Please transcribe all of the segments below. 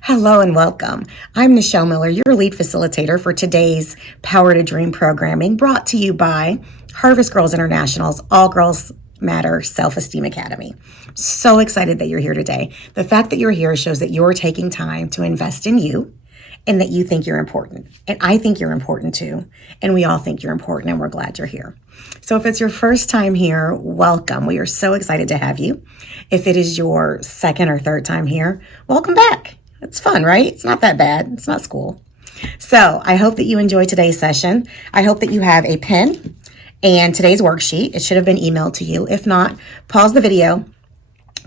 Hello and welcome. I'm Nichelle Miller, your lead facilitator for today's Power to Dream programming, brought to you by Harvest Girls International's All Girls Matter Self-Esteem Academy. So excited that you're here today. The fact that you're here shows that you're taking time to invest in you and that you think you're important. And I think you're important too. And we all think you're important, and we're glad you're here. So if it's your first time here, welcome. We are so excited to have you. If it is your second or third time here, welcome back. It's fun, right? It's not that bad. It's not school. So I hope that you enjoy today's session. I hope that you have a pen and today's worksheet. It should have been emailed to you. If not, pause the video,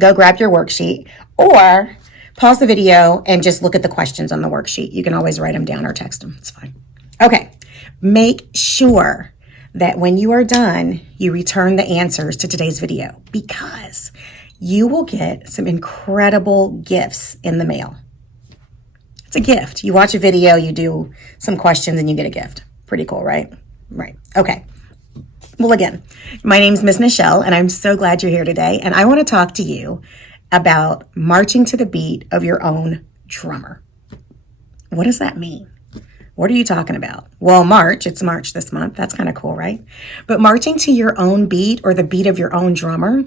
go grab your worksheet, or pause the video and just look at the questions on the worksheet. You can always write them down or text them. It's fine. Okay. Make sure that when you are done, you return the answers to today's video, because you will get some incredible gifts in the mail. It's a gift. You watch a video, you do some questions, and you get a gift. Pretty cool, right? Right. Okay. Well, again, my name's Miss Nichelle, and I'm so glad you're here today. And I want to talk to you about marching to the beat of your own drummer. What does that mean? What are you talking about? Well, March. It's March this month. That's kind of cool, right? But marching to your own beat, or the beat of your own drummer,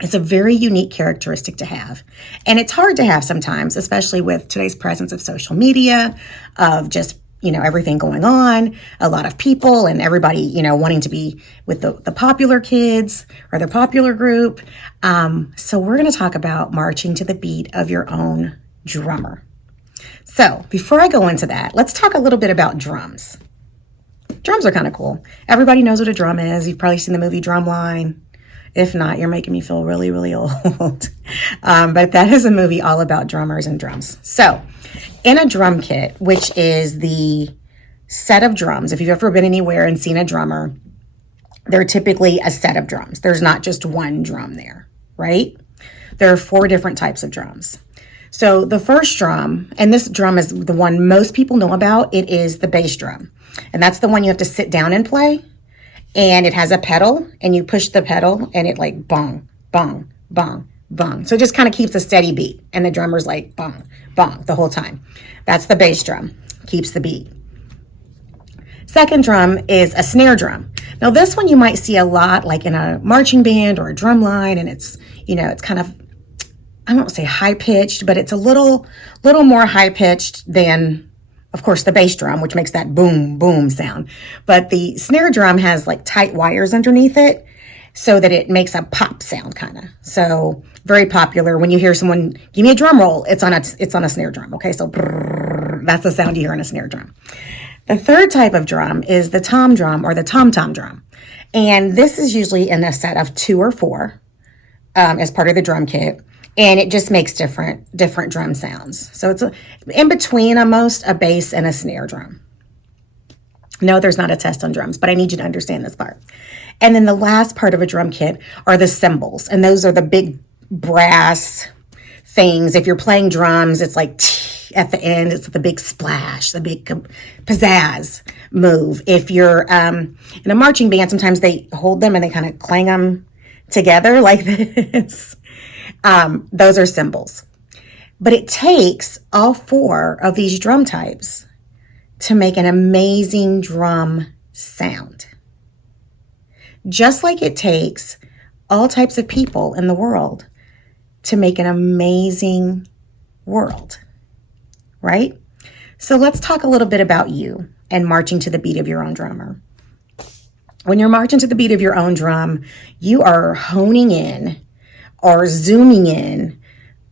it's a very unique characteristic to have. And it's hard to have sometimes, especially with today's presence of social media, of just, everything going on, a lot of people and everybody, wanting to be with the popular kids or the popular group. So we're going to talk about marching to the beat of your own drummer. So before I go into that, let's talk a little bit about drums. Drums are kind of cool. Everybody knows what a drum is. You've probably seen the movie Drumline. If not, you're making me feel really, really old. But that is a movie all about drummers and drums. So in a drum kit, which is the set of drums, if you've ever been anywhere and seen a drummer, they're typically a set of drums. There's not just one drum there, right? There are 4 different types of drums. So the first drum, and this drum is the one most people know about, it is the bass drum. And that's the one you have to sit down and play. And it has a pedal, and you push the pedal, and it like bong, bong, bong, bong. So it just kind of keeps a steady beat, and the drummer's like bong, bong the whole time. That's the bass drum, keeps the beat. Second drum is a snare drum. Now this one you might see a lot like in a marching band or a drum line, and it's, it's kind of, I won't say high pitched, but it's a little more high pitched than, of course, the bass drum, which makes that boom, boom sound. But the snare drum has like tight wires underneath it so that it makes a pop sound kind of. So very popular. When you hear someone, give me a drum roll, it's on a snare drum. Okay, so brrr, that's the sound you hear on a snare drum. The third type of drum is the tom drum, or the tom-tom drum. And this is usually in a set of 2 or 4 as part of the drum kit. And it just makes different drum sounds. So it's in between almost a bass and a snare drum. No, there's not a test on drums, but I need you to understand this part. And then the last part of a drum kit are the cymbals. And those are the big brass things. If you're playing drums, it's like at the end, it's the big splash, the big pizzazz move. If you're in a marching band, sometimes they hold them and they kind of clang them together like this. Those are cymbals. But it takes all 4 of these drum types to make an amazing drum sound. Just like it takes all types of people in the world to make an amazing world, right? So let's talk a little bit about you and marching to the beat of your own drummer. When you're marching to the beat of your own drum, you are honing in or zooming in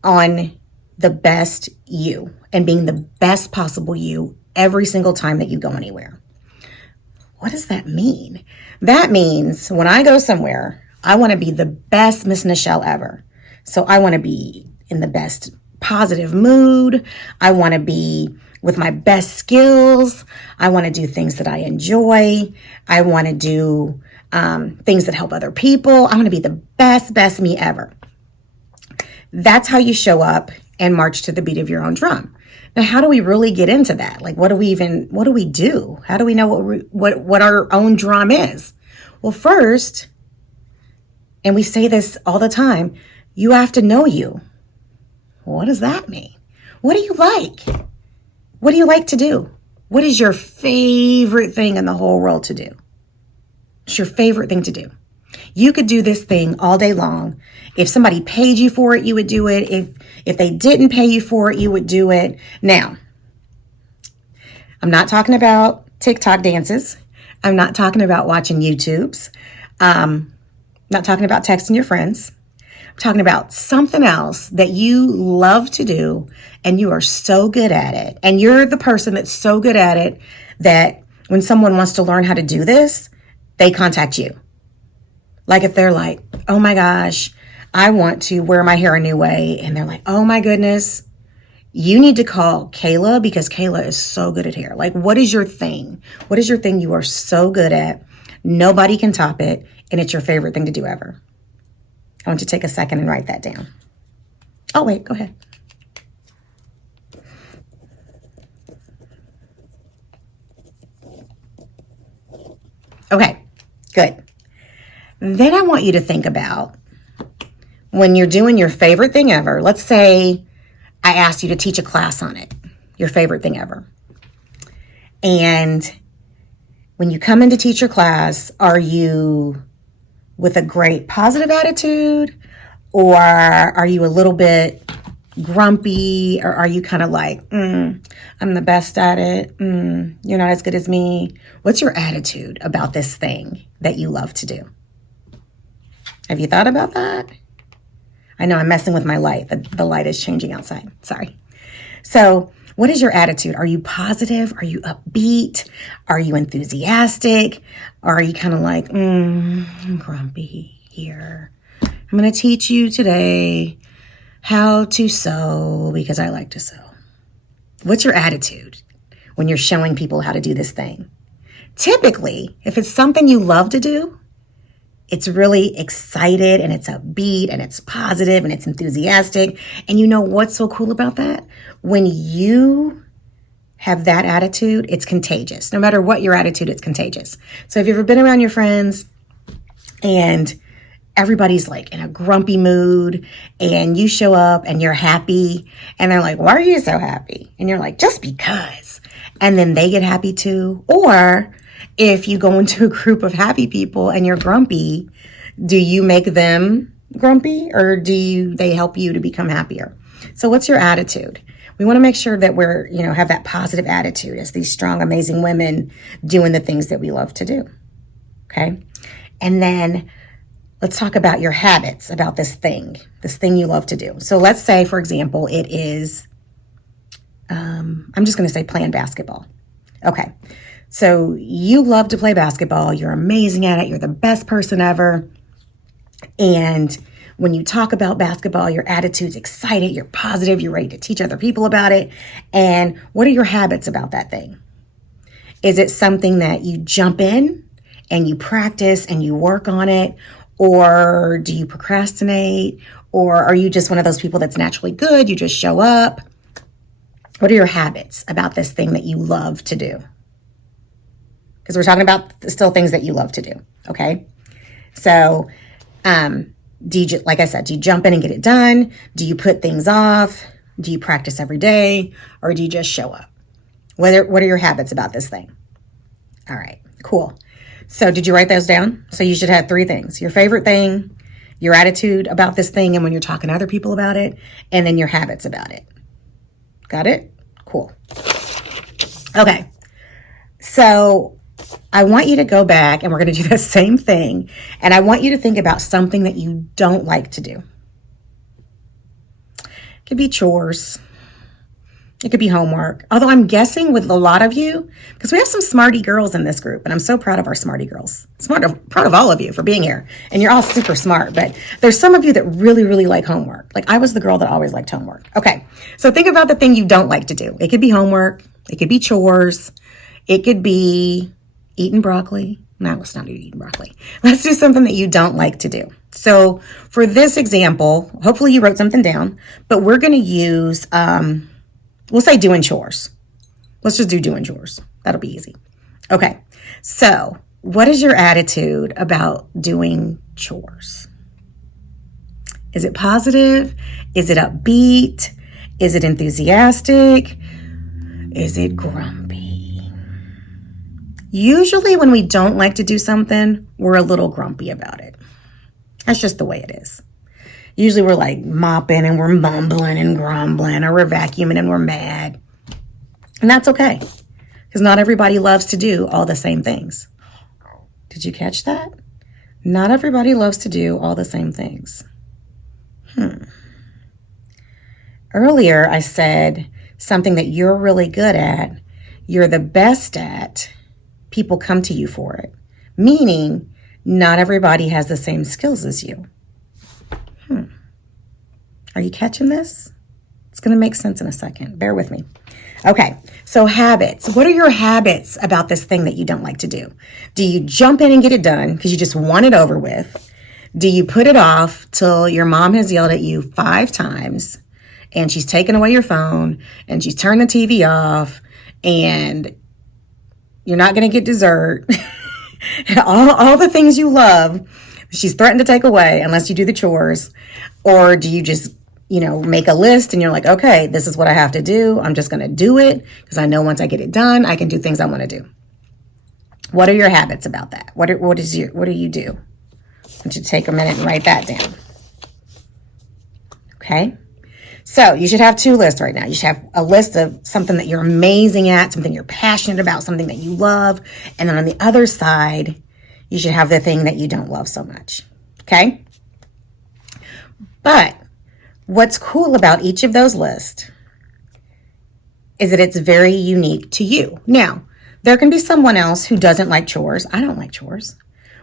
on the best you and being the best possible you every single time that you go anywhere. What does that mean? That means when I go somewhere, I want to be the best Miss Nichelle ever. So I want to be in the best positive mood. I want to be with my best skills. I want to do things that I enjoy. I want to do things that help other people. I want to be the best me ever. That's how you show up and march to the beat of your own drum. Now, how do we really get into that? Like, what do we do? How do we know what our own drum is? Well, first, and we say this all the time, you have to know you. What does that mean? What do you like? What do you like to do? What is your favorite thing in the whole world to do? It's your favorite thing to do. You could do this thing all day long. If somebody paid you for it, you would do it. If they didn't pay you for it, you would do it. Now, I'm not talking about TikTok dances. I'm not talking about watching YouTubes. Not talking about texting your friends. I'm talking about something else that you love to do and you are so good at it. And you're the person that's so good at it that when someone wants to learn how to do this, they contact you. Like if they're like, oh my gosh, I want to wear my hair a new way. And they're like, oh my goodness, you need to call Kayla because Kayla is so good at hair. Like, what is your thing? What is your thing you are so good at? Nobody can top it. And it's your favorite thing to do ever. I want you to take a second and write that down. Oh, wait, go ahead. Okay, good. Then I want you to think about when you're doing your favorite thing ever. Let's say I asked you to teach a class on it, your favorite thing ever. And when you come in to teach your class, are you with a great positive attitude, or are you a little bit grumpy, or are you kind of like, I'm the best at it, you're not as good as me? What's your attitude about this thing that you love to do? Have you thought about that? I know I'm messing with my light. The light is changing outside. Sorry. So what is your attitude? Are you positive? Are you upbeat? Are you enthusiastic? Or are you kind of like, I'm grumpy here. I'm going to teach you today how to sew because I like to sew. What's your attitude when you're showing people how to do this thing? Typically, if it's something you love to do, it's really excited and it's upbeat and it's positive and it's enthusiastic. And you know what's so cool about that? When you have that attitude, it's contagious. No matter what your attitude, it's contagious. So if you've ever been around your friends and everybody's like in a grumpy mood and you show up and you're happy and they're like, why are you so happy? And you're like, just because. And then they get happy too. Or if you go into a group of happy people and you're grumpy, do you make them grumpy or do they help you to become happier? So what's your attitude? We want to make sure that we're, have that positive attitude as these strong, amazing women doing the things that we love to do. Okay. And then let's talk about your habits about this thing you love to do. So let's say, for example, it is, I'm just going to say playing basketball. Okay. So you love to play basketball. You're amazing at it. You're the best person ever. And when you talk about basketball, your attitude's excited. You're positive. You're ready to teach other people about it. And what are your habits about that thing? Is it something that you jump in and you practice and you work on it? Or do you procrastinate? Or are you just one of those people that's naturally good? You just show up? What are your habits about this thing that you love to do? Because we're talking about still things that you love to do, okay? So, like I said, do you jump in and get it done? Do you put things off? Do you practice every day? Or do you just show up? What are your habits about this thing? All right, cool. So did you write those down? So you should have 3 things. Your favorite thing, your attitude about this thing and when you're talking to other people about it, and then your habits about it. Got it? Cool. Okay. So I want you to go back and we're going to do the same thing. And I want you to think about something that you don't like to do. It could be chores. It could be homework. Although I'm guessing with a lot of you, because we have some smarty girls in this group, and I'm so proud of our smarty girls. Proud of all of you for being here. And you're all super smart, but there's some of you that really, really like homework. Like I was the girl that always liked homework. Okay, so think about the thing you don't like to do. It could be homework. It could be chores. It could be eating broccoli. No, let's not do eating broccoli. Let's do something that you don't like to do. So for this example, hopefully you wrote something down, but we're going to use... we'll say doing chores. Let's just do doing chores. That'll be easy. Okay. So what is your attitude about doing chores? Is it positive? Is it upbeat? Is it enthusiastic? Is it grumpy? Usually when we don't like to do something, we're a little grumpy about it. That's just the way it is. Usually we're like mopping and we're mumbling and grumbling, or we're vacuuming and we're mad. And that's okay, because not everybody loves to do all the same things. Did you catch that? Not everybody loves to do all the same things. Earlier, I said something that you're really good at, you're the best at, people come to you for it. Meaning, not everybody has the same skills as you. Are you catching this? It's going to make sense in a second. Bear with me. Okay, so habits. What are your habits about this thing that you don't like to do? Do you jump in and get it done because you just want it over with? Do you put it off till your mom has yelled at you 5 times and she's taken away your phone and she's turned the TV off and you're not going to get dessert? all the things you love, she's threatened to take away unless you do the chores. Or do you just make a list and you're like, okay, this is what I have to do. I'm just going to do it because I know once I get it done, I can do things I want to do. What are your habits about that? What do you do? I want you to take a minute and write that down. Okay. So you should have 2 lists right now. You should have a list of something that you're amazing at, something you're passionate about, something that you love. And then on the other side, you should have the thing that you don't love so much. Okay. But what's cool about each of those lists is that it's very unique to you. Now, there can be someone else who doesn't like chores. I don't like chores,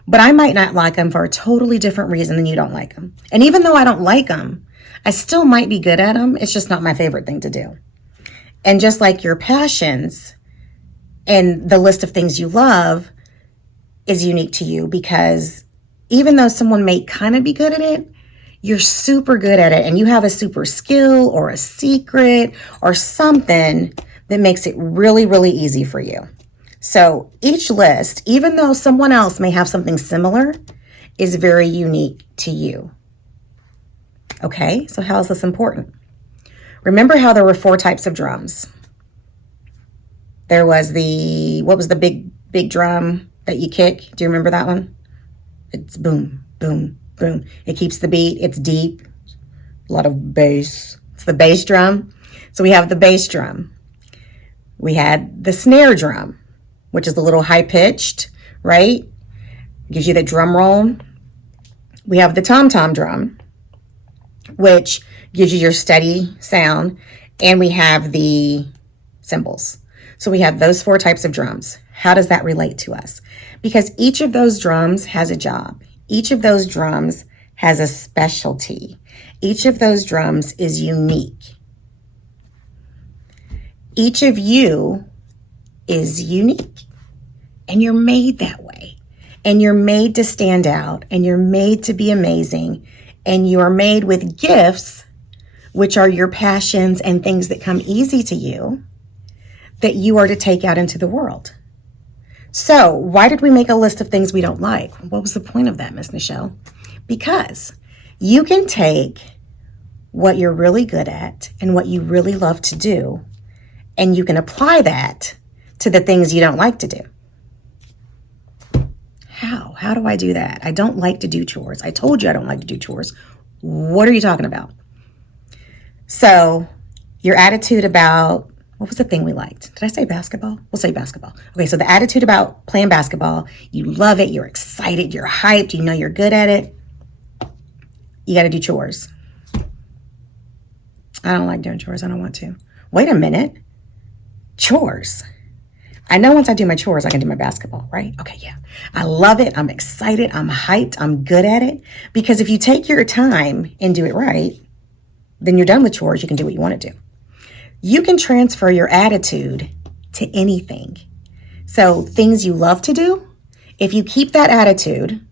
but I might not like them for a totally different reason than you don't like them. And even though I don't like them, I still might be good at them. It's just not my favorite thing to do. And just like your passions and the list of things you love is unique to you, because even though someone may kind of be good at it, you're super good at it, and you have a super skill or a secret or something that makes it really, really easy for you. So each list, even though someone else may have something similar, is very unique to you. Okay, so how is this important? Remember how there were 4 types of drums? There was what was the big drum that you kick? Do you remember that one? It's boom, boom, boom. It keeps the beat. It's deep. A lot of bass. It's the bass drum. So we have the bass drum. We had the snare drum, which is the little high-pitched, right? Gives you the drum roll. We have the tom-tom drum, which gives you your steady sound. And we have the cymbals. So we have those 4 types of drums. How does that relate to us? Because each of those drums has a job. Each of those drums has a specialty. Each of those drums is unique. Each of you is unique, and you're made that way, and you're made to stand out, and you're made to be amazing, and you're made with gifts, which are your passions and things that come easy to you, that you are to take out into the world. So why did we make a list of things we don't like? What was the point of that, Miss Nichelle? Because you can take what you're really good at and what you really love to do, and you can apply that to the things you don't like to do. How? How do I do that? I don't like to do chores. I told you I don't like to do chores. What are you talking about? So your attitude about, what was the thing we liked? Did I say basketball? We'll say basketball. Okay, so the attitude about playing basketball, you love it, you're excited, you're hyped, you know you're good at it. You got to do chores. I don't like doing chores. I don't want to. Wait a minute. Chores. I know once I do my chores, I can do my basketball, right? Okay, yeah. I love it. I'm excited. I'm hyped. I'm good at it. Because if you take your time and do it right, then you're done with chores. You can do what you want to do. You can transfer your attitude to anything. So things you love to do, if you keep that attitude,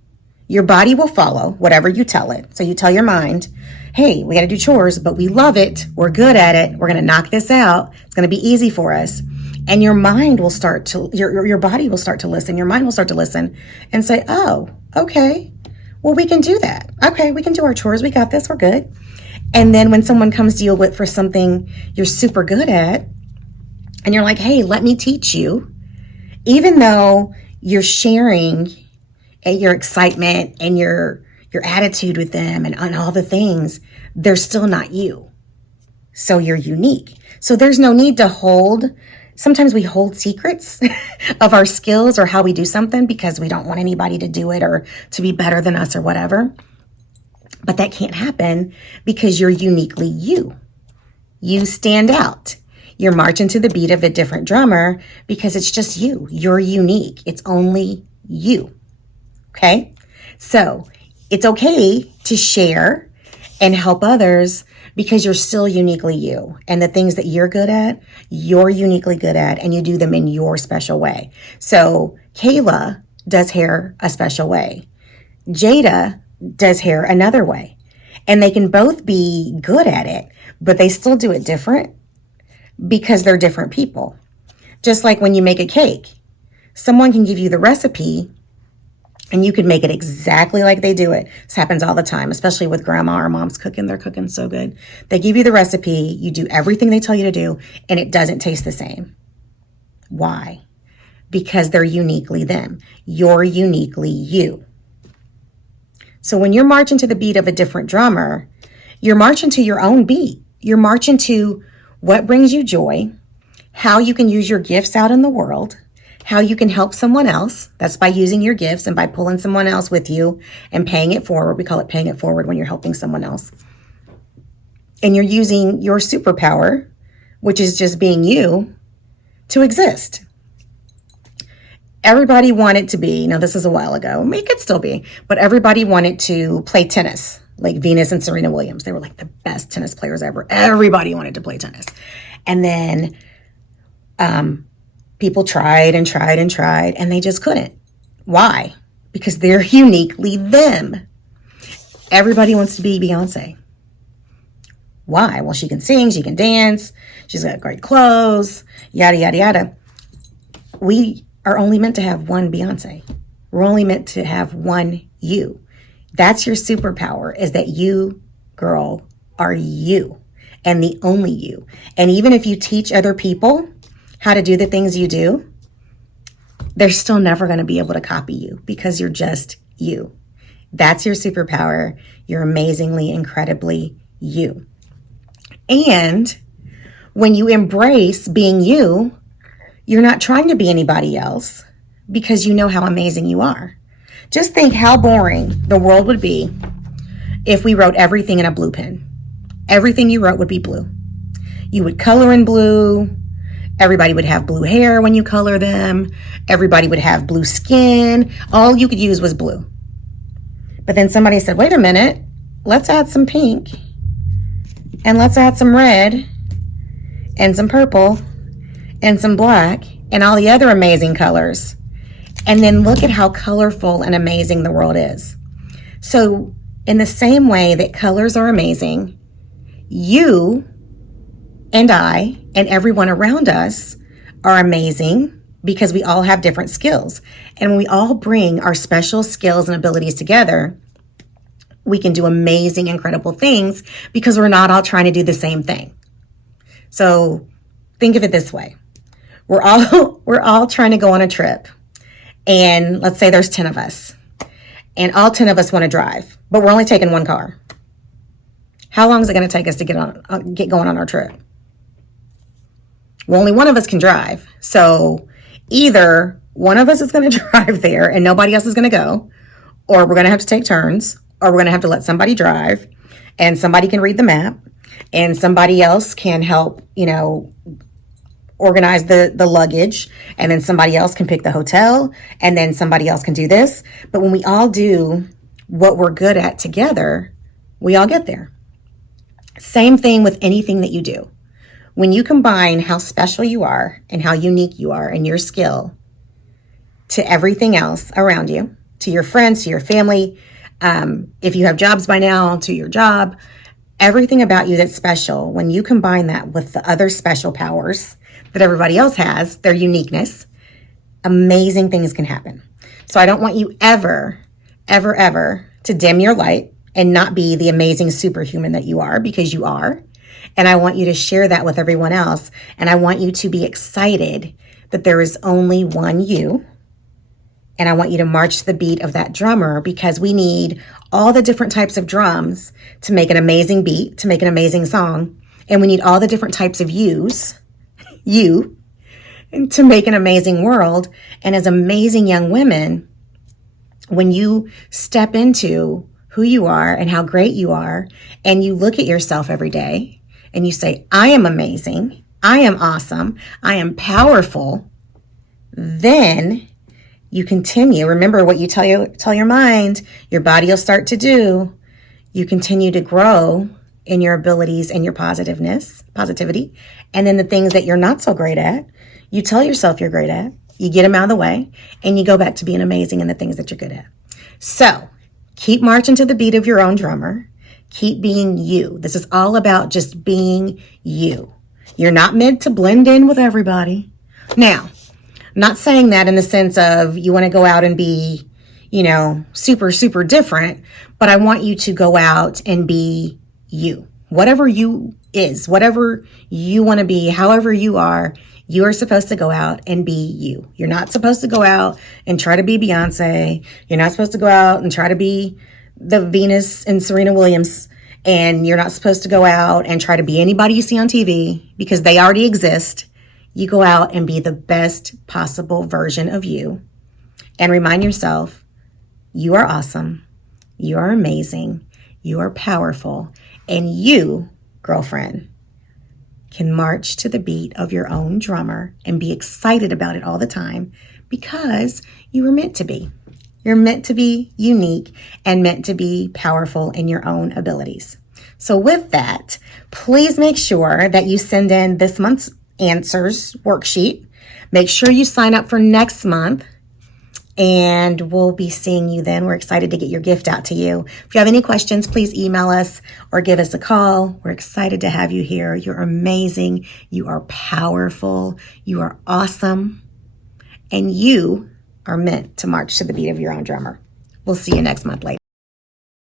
your body will follow whatever you tell it. So you tell your mind, hey, we got to do chores, but we love it. We're good at it. We're going to knock this out. It's going to be easy for us. And your mind will start to, your body will start to listen. Your mind will start to listen and say, oh, okay, well, we can do that. Okay, we can do our chores. We got this. We're good. And then when someone comes to you with for something you're super good at, and you're like, hey, let me teach you, even though you're sharing your excitement and your attitude with them and all the things, they're still not you. So you're unique. So there's no need to hold. Sometimes we hold secrets of our skills or how we do something because we don't want anybody to do it or to be better than us or whatever. But that can't happen because you're uniquely you. You stand out. You're marching to the beat of a different drummer because it's just you. You're unique. It's only you. Okay? So it's okay to share and help others because you're still uniquely you. And the things that you're good at, you're uniquely good at, and you do them in your special way. So Kayla does hair a special way. Jada does hair another way. And they can both be good at it, but they still do it different because they're different people. Just like when you make a cake, someone can give you the recipe and you can make it exactly like they do it. This happens all the time, especially with grandma or mom's cooking. They're cooking so good. They give you the recipe, you do everything they tell you to do, and it doesn't taste the same. Why? Because they're uniquely them. You're uniquely you. So when you're marching to the beat of a different drummer, you're marching to your own beat. You're marching to what brings you joy, how you can use your gifts out in the world, how you can help someone else. That's by using your gifts and by pulling someone else with you and paying it forward. We call it paying it forward when you're helping someone else. And you're using your superpower, which is just being you, to exist. Everybody wanted to be, now this is a while ago, it could still be, but everybody wanted to play tennis, like Venus and Serena Williams. They were like the best tennis players ever. Everybody wanted to play tennis. And then people tried and tried and tried, and they just couldn't. Why? Because they're uniquely them. Everybody wants to be Beyonce. Why? Well, she can sing, she can dance, she's got great clothes, yada, yada, yada. We are only meant to have one Beyonce. We're only meant to have one you. That's your superpower, is that you, girl, are you and the only you. And even if you teach other people how to do the things you do, they're still never going to be able to copy you because you're just you. That's your superpower. You're amazingly, incredibly you. And when you embrace being you, you're not trying to be anybody else because you know how amazing you are. Just think how boring the world would be if we wrote everything in a blue pen. Everything you wrote would be blue. You would color in blue. Everybody would have blue hair when you color them. Everybody would have blue skin. All you could use was blue. But then somebody said, wait a minute, let's add some pink and let's add some red and some purple and some black and all the other amazing colors. And then look at how colorful and amazing the world is. So in the same way that colors are amazing, you and I and everyone around us are amazing because we all have different skills. And when we all bring our special skills and abilities together, we can do amazing, incredible things because we're not all trying to do the same thing. So think of it this way. We're all trying to go on a trip. And let's say there's 10 of us. And all 10 of us want to drive, but we're only taking one car. How long is it going to take us to get going on our trip? Well, only one of us can drive. So either one of us is going to drive there and nobody else is going to go, or we're going to have to take turns, or we're going to have to let somebody drive, and somebody can read the map, and somebody else can help, organize the luggage, and then somebody else can pick the hotel, and then somebody else can do this. But when we all do what we're good at together, we all get there. Same thing with anything that you do. When you combine how special you are and how unique you are and your skill to everything else around you, to your friends, to your family, if you have jobs by now, to your job, everything about you that's special, when you combine that with the other special powers that everybody else has, their uniqueness, amazing things can happen. So I don't want you ever, ever, ever to dim your light and not be the amazing superhuman that you are, because you are. And I want you to share that with everyone else. And I want you to be excited that there is only one you. And I want you to march to the beat of that drummer, because we need all the different types of drums to make an amazing beat, to make an amazing song. And we need all the different types of yous, you, to make an amazing world. And as amazing young women, when you step into who you are and how great you are, and you look at yourself every day and you say, I am amazing, I am awesome, I am powerful, then you continue. Remember what you tell your mind, your body will start to do. You continue to grow in your abilities and your positivity. And then the things that you're not so great at, you tell yourself you're great at, you get them out of the way, and you go back to being amazing in the things that you're good at. So keep marching to the beat of your own drummer. Keep being you. This is all about just being you. You're not meant to blend in with everybody. Now, I'm not saying that in the sense of you want to go out and be, super, super different, but I want you to go out and be you. Whatever you is, whatever you want to be, however you are supposed to go out and be you. You're not supposed to go out and try to be Beyonce. You're not supposed to go out and try to be the Venus and Serena Williams. And you're not supposed to go out and try to be anybody you see on TV, because they already exist. You go out and be the best possible version of you, and remind yourself, you are awesome, you are amazing, you are powerful, and you, girlfriend, can march to the beat of your own drummer and be excited about it all the time, because you were meant to be. You're meant to be unique and meant to be powerful in your own abilities. So with that, please make sure that you send in this month's answers worksheet. Make sure you sign up for next month, and we'll be seeing you then. We're excited to get your gift out to you. If you have any questions, please email us or give us a call. We're excited to have you here. You're amazing. You are powerful. You are awesome. And you are meant to march to the beat of your own drummer. We'll see you next month, ladies.